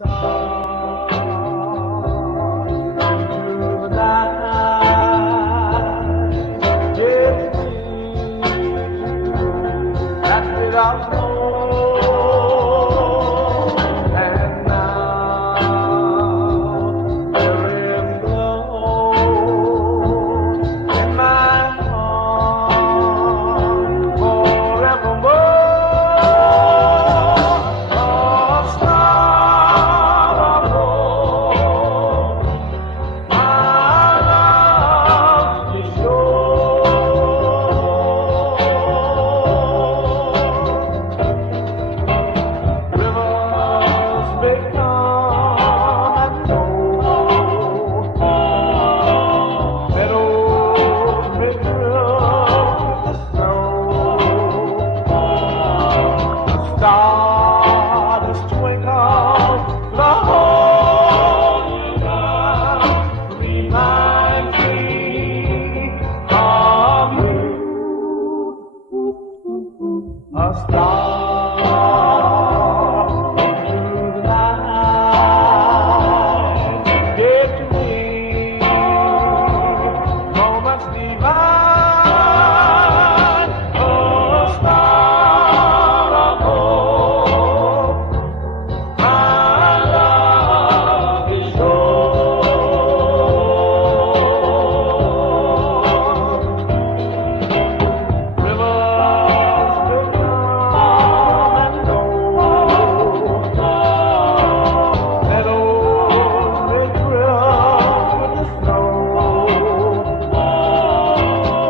star into the night. It's me that did our soul, and now there is glow in my heart forevermore. Stars twinkle, the whole universe reminds me of you. A star into the night gave to me moments divine. A star of hope, my love is sure. Rivers will come and go, meadows will thrill with the snow.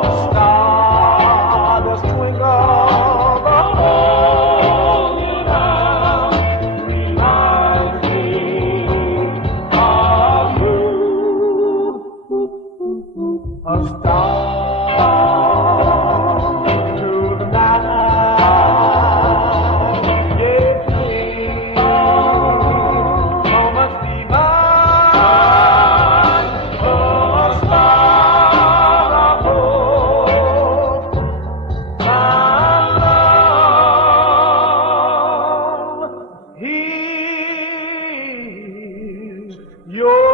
A star does twinkle, the whole universe reminds me of you. A star to the night gave me moments divine. A star of hope, my love, he's yours.